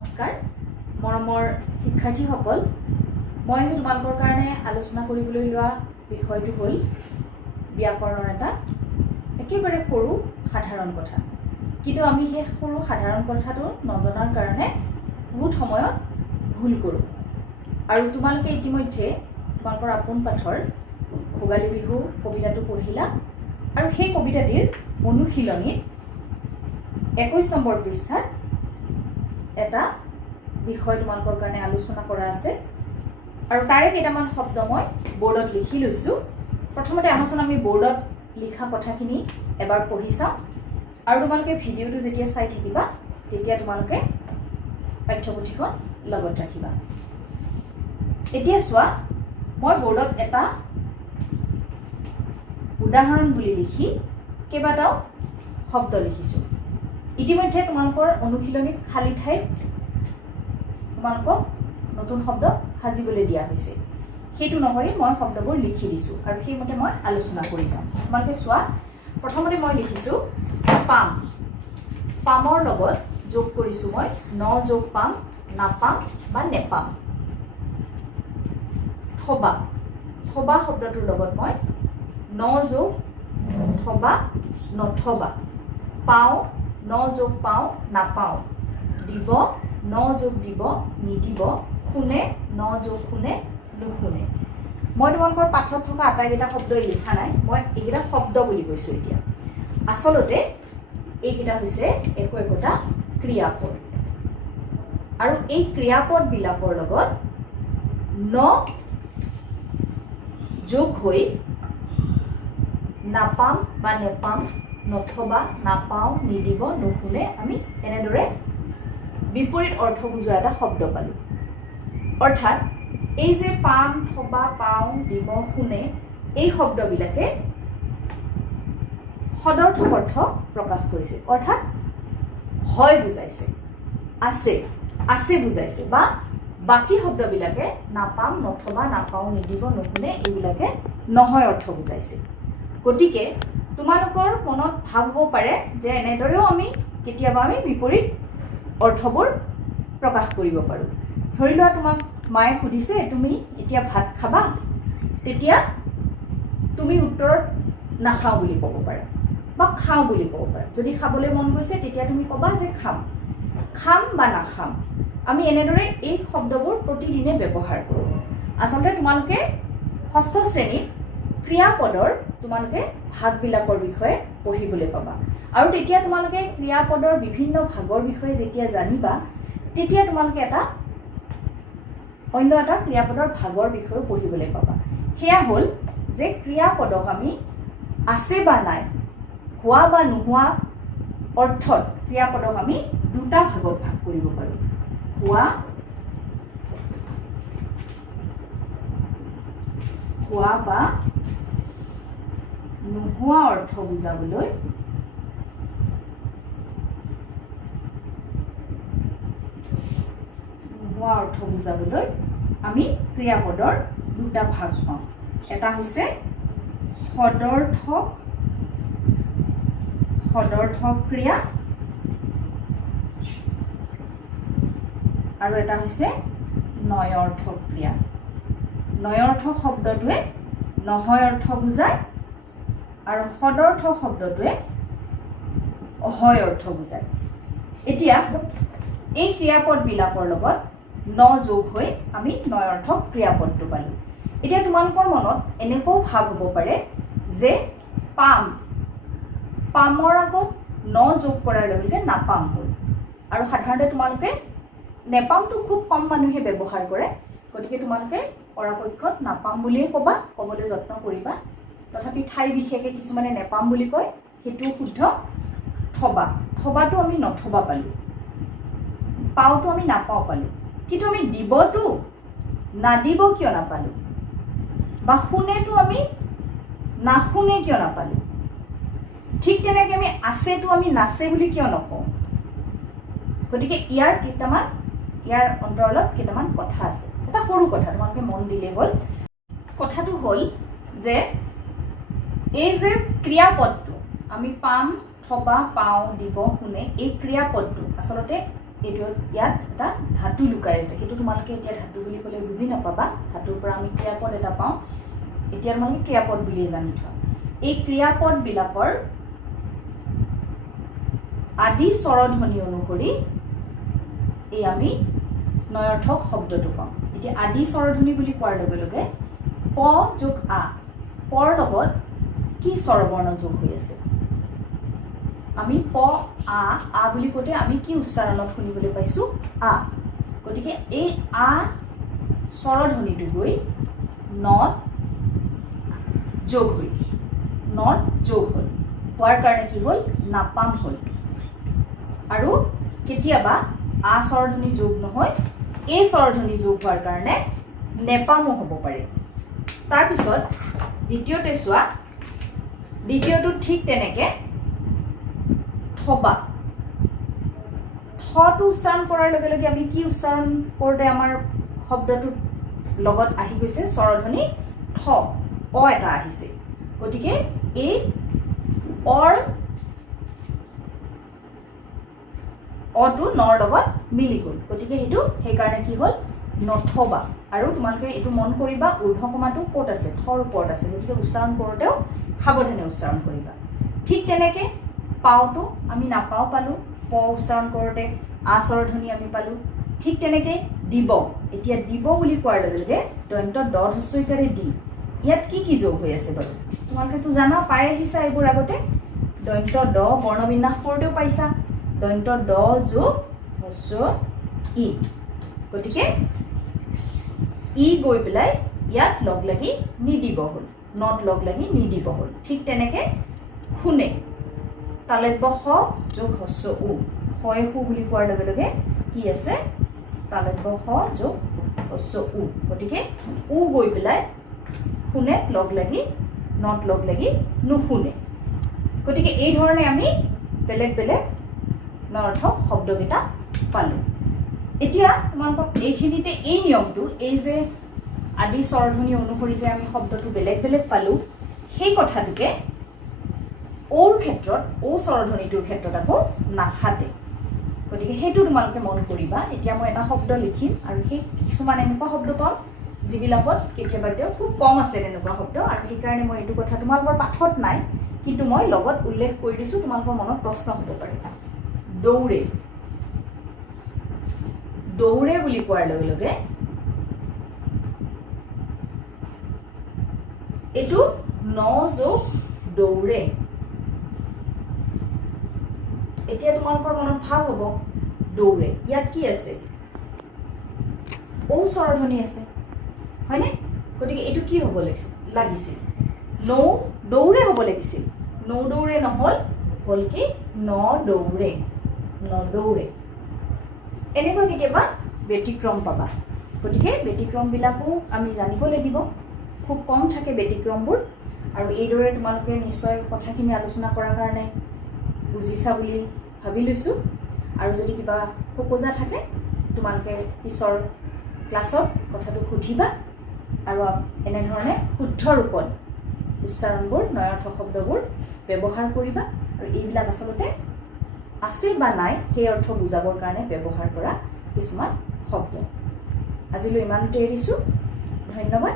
নমস্কাৰ মৰমৰ শিক্ষাৰ্থীসকল মই আজি তোমালোকৰ কাৰণে আলোচনা কৰিবলৈ লোৱা বিষয়টো হ'ল ব্যাকৰণৰ এটা একেবাৰে সৰু সাধাৰণ কথা কিন্তু আমি সেই সৰু সাধাৰণ কথাটো নজনাৰ কাৰণে বহুত সময়ত ভুল কৰোঁ আৰু তোমালোকে ইতিমধ্যে তোমালোকৰ আপোন পাঠৰ ভোগালী বিহু কবিতাটো পঢ়িলা আৰু সেই কবিতাটিৰ অনুশীলনীত 21 নম্বৰ পৃষ্ঠাত এটা বিষয় তোমালোকৰ কাৰণে আলোচনা কৰা আছে আৰু তাৰে কেইটামান শব্দ মই বোৰ্ডত লিখি লৈছো প্ৰথমতে আহাচোন আমি বোৰ্ডত লিখা কথাখিনি এবাৰ পঢ়ি চাওঁ আৰু তোমালোকে ভিডিওটো যেতিয়া চাই থাকিবা তেতিয়া তোমালোকে পাঠ্যপুথিখন লগত ৰাখিবা এতিয়া চোৱা মই বোৰ্ডত এটা উদাহৰণ বুলি লিখি কেইবাটাও শব্দ লিখিছো ইতিমধ্যে তোমালোকৰ অনুশীলনীত খালি ঠাইত তোমালোকক নতুন শব্দ সাজিবলৈ দিয়া হৈছে সেইটো নহৰি মই শব্দবোৰ লিখি দিছো আৰু সেইমতে মই আলোচনা কৰি যাম তোমালোকে চোৱা প্ৰথমতে মই লিখিছো পাম পামৰ লগত যোগ কৰিছো মই ন যোগ পাম নাপাম বা নেপাম থবা থবা শব্দটোৰ লগত মই ন যোগ থবা নথবা পাও ন যোগ পাও নাপাও দিব ন যোগ দিব নিদিব শুনে ন যোগ শুনে নুশুনে মই তোমালোকৰ পাঠত থকা আটাইকেইটা শব্দই লিখা নাই মই এইকেইটা শব্দ বুলি কৈছো এতিয়া আচলতে এইকেইটা হৈছে একোটা ক্ৰিয়াপদ আৰু এই ক্ৰিয়াপদ বিলাকৰ লগত ন যোগ হৈ নাপাম বা নেপাম নথবা নাপাও নিদিব নুশুনে আমি এনেদৰে বিপৰীত অৰ্থ বুজোৱা এটা শব্দ পালো অৰ্থাৎ এই যে পাম থবা পাও দিব শুনে এই শব্দবিলাকে সদৰ্থক অৰ্থ প্ৰকাশ কৰিছে অৰ্থাৎ হয় বুজাইছে আছে আছে বুজাইছে বা বাকি শব্দবিলাকে নাপাম নথবা নাপাও নিদিব নুশুনে এইবিলাকে নহয় অৰ্থ বুজাইছে গতিকে তোমালোকৰ মনত ভাৱ হ'ব পাৰে যে এনেদৰেও আমি কেতিয়াবা আমি বিপৰীত অৰ্থবোৰ প্ৰকাশ কৰিব পাৰোঁ ধৰি লোৱা তোমাক মায়ে সুধিছে তুমি এতিয়া ভাত খাবা তেতিয়া তুমি উত্তৰত নাখাওঁ বুলি ক'ব পাৰা বা খাওঁ বুলি ক'ব পাৰা যদি খাবলৈ মন গৈছে তেতিয়া তুমি ক'বা যে খাম খাম বা নাখাম আমি এনেদৰে এই শব্দবোৰ প্ৰতিদিনে ব্যৱহাৰ কৰোঁ আচলতে তোমালোকে ষষ্ঠ শ্ৰেণীত ক্ৰিয়াপদৰ তোমালোকে ভাগবিলাকৰ বিষয়ে পঢ়িবলৈ পাবা আৰু তেতিয়া তোমালোকে ক্ৰিয়াপদৰ বিভিন্ন ভাগৰ বিষয়ে যেতিয়া জানিবা তেতিয়া তোমালোকে এটা অন্য এটা ক্ৰিয়াপদৰ ভাগৰ বিষয়ে পঢ়িবলৈ পাবা সেয়া হ'ল যে ক্ৰিয়াপদক আমি আছে বা নাই হোৱা বা নোহোৱা অৰ্থত ক্ৰিয়াপদক আমি দুটা ভাগত ভাগ কৰিব পাৰোঁ হোৱা বা নোহোৱা অৰ্থ বুজাবলৈ আমি ক্ৰিয়াপদৰ দুটা ভাগ পাওঁ এটা হৈছে সদৰ্থক ক্ৰিয়া আৰু এটা হৈছে নয়ৰ্থক ক্ৰিয়া নয়ৰ্থক শব্দটোৱে নহয় অৰ্থ বুজায় আৰু সদৰ্থক শব্দটোৱে হয় অৰ্থ বুজায় এতিয়া এই ক্ৰিয়াপদবিলাকৰ লগত ন যোগ হৈ আমি নয়ৰ্থক ক্ৰিয়াপদটো পালোঁ এতিয়া তোমালোকৰ মনত এনেকুৱাও ভাৱ হ'ব পাৰে যে পামৰ আগত ন যোগ কৰাৰ লগে লগে নাপাম হ'ল আৰু সাধাৰণতে তোমালোকে নেপামটো খুব কম মানুহে ব্যৱহাৰ কৰে গতিকে তোমালোকে পৰাপক্ষত নাপাম বুলিয়ে ক'বলৈ যত্ন কৰিবা তথাপি ঠাই বিশেষে কিছুমানে নেপাম বুলি কয় সেইটোও শুদ্ধ থবাটো আমি নথবা পালোঁ পাওঁটো আমি নাপাওঁ পালোঁ কিন্তু আমি দিবটো নাদিব কিয় নাপালোঁ বা শুনেটো আমি নাশুনে কিয় নাপালোঁ ঠিক তেনেকৈ আমি আছেটো আমি নাছে বুলি কিয় নকওঁ গতিকে ইয়াৰ অন্তৰালত কেইটামান কথা আছে এটা সৰু কথা তোমালোকে মন দিলে হ'ল কথাটো হ'ল যে এই যে ক্ৰিয়াপদটো আমি পাম থবা পাওঁ দিব শুনে এই ক্ৰিয়াপদটো আচলতে এইটো ইয়াত এটা ধাতু লুকাই আছে সেইটো তোমালোকে এতিয়া ধাতু বুলি ক'লে বুজি নাপাবা ধাতুৰ পৰা আমি ক্ৰিয়াপদ এটা পাওঁ এতিয়া তোমালোকে ক্ৰিয়াপদ বুলি জানি থোৱা এই ক্ৰিয়াপদ বিলাকৰ আদি স্বৰধ্বনি অনুসৰি এই আমি নয়ৰ্থক শব্দটো পাওঁ এতিয়া আদি স্বৰধ্বনি বুলি কোৱাৰ লগে লগে প যোগ আ পৰ লগত কি স্বৰবৰ্ণ যোগ হৈ আছে আমি প আ বুলি কওঁতে আমি কি উচ্চাৰণত শুনিবলৈ পাইছো আ গতিকে এই আ স্বৰধ্বনিটো গৈ নত যোগ হৈ হোৱাৰ কাৰণে কি হ'ল নাপাম হ'ল আৰু কেতিয়াবা আ স্বৰধ্বনি যোগ নহয় এই স্বৰধ্বনি যোগ হোৱাৰ কাৰণে নেপামো হ'ব পাৰে তাৰপিছত দ্বিতীয়তে চোৱা দ্বিতীয়টো ঠিক তেনেকৈ থবা থটো উচ্চাৰণ কৰাৰ লগে লগে আমি কি উচ্চাৰণ কৰোঁতে আমাৰ শব্দটোৰ লগত আহি গৈছে স্বৰধ্বনি থ অ এটা আহিছে গতিকে এই অটো নৰ লগত মিলি গ'ল গতিকে সেইটো সেইকাৰণে কি হ'ল নথবা আৰু তোমালোকে এইটো মন কৰিবা ঊৰ্ধ্বকমাটো ক'ত আছে থৰ ওপৰত আছে গতিকে উচ্চাৰণ কৰোঁতেও সাৱধানে উচ্চাৰণ কৰিবা ঠিক তেনেকৈ পাওঁটো আমি নাপাওঁ পালোঁ প উচ্চাৰণ কৰোঁতে আ স্বৰধ্বনি আমি পালোঁ ঠিক তেনেকৈ দিব এতিয়া দিব বুলি কোৱাৰ লগে লগে দন্ত্য দ হ্ৰস্বইকাৰে দি ইয়াত কি যোগ হৈ আছে বাৰু তোমালোকেতো জানা পাই আহিছা এইবোৰ আগতে দন্ত্য দ বৰ্ণবিন্যাস কৰোঁতেও পাইছা দন্ত্য দ যোগ হ্ৰস্ব ই গতিকে ই গৈ পেলাই ইয়াত লগ লাগি নিদিব হ'ল নত লগ লাগি নিদিব হ'ল ঠিক তেনেকৈ শুনে তালব্য স যোগ হ্ৰস্ব উ হয় সু বুলি কোৱাৰ লগে লগে কি আছে তালব্য স যোগ হ্ৰস্ব উ গতিকে উ গৈ পেলাই শুনে লগ লাগি নত লগ লাগি নুশুনে গতিকে এই ধৰণে আমি বেলেগ বেলেগ নৰ্থক শব্দকেইটা পালোঁ এতিয়া তোমালোকক এইখিনিতে এই নিয়মটো এই যে আদি স্বৰধ্বনি অনুসৰি যে আমি শব্দটো বেলেগ বেলেগ পালোঁ সেই কথাটোকে ওৰ ক্ষেত্ৰত ও স্বৰধ্বনিটোৰ ক্ষেত্ৰত আকৌ নাখাতে গতিকে সেইটো তোমালোকে মন কৰিবা এতিয়া মই এটা শব্দ লিখিম আৰু সেই কিছুমান এনেকুৱা শব্দ পাম যিবিলাকত কেতিয়াবা খুব কম আছে তেনেকুৱা শব্দ আৰু সেইকাৰণে মই এইটো কথা তোমালোকৰ পাঠত নাই কিন্তু মই লগত উল্লেখ কৰি দিছোঁ তোমালোকৰ মনত প্ৰশ্ন হ'ব পাৰে দৌৰে দৌৰে বুলি কোৱাৰ লগে লগে এইটো ন যোগ দৌৰে এতিয়া তোমালোকৰ মনত ভাৱ হ'ব দৌৰে ইয়াত কি আছে ঔ স্বৰধ্বনি আছে হয়নে গতিকে এইটো কি হ'ব লাগিছিল নৌ দৌৰে হ'ব লাগিছিল নৌ দৌৰে নহ'ল হ'ল কি ন দৌৰে এনেকুৱা কেতিয়াবা ব্যতিক্ৰম পাবা গতিকে ব্যতিক্ৰমবিলাকো আমি জানিব লাগিব খুব কম থাকে ব্যতিক্ৰমবোৰ আৰু এইদৰে তোমালোকে নিশ্চয় কথাখিনি আলোচনা কৰাৰ কাৰণে বুজিছা বুলি ভাবি লৈছোঁ আৰু যদি কিবা খোকোজা থাকে তোমালোকে পিছৰ ক্লাছত কথাটো সুধিবা আৰু এনেধৰণে শুদ্ধ ৰূপত উচ্চাৰণবোৰ নয়াৰ্থক শব্দবোৰ ব্যৱহাৰ কৰিবা আৰু এইবিলাক আচলতে আছে বা নাই সেই অৰ্থ বুজাবৰ কাৰণে ব্যৱহাৰ কৰা কিছুমান শব্দ আজিলৈ ইমানতে এৰিছোঁ ধন্যবাদ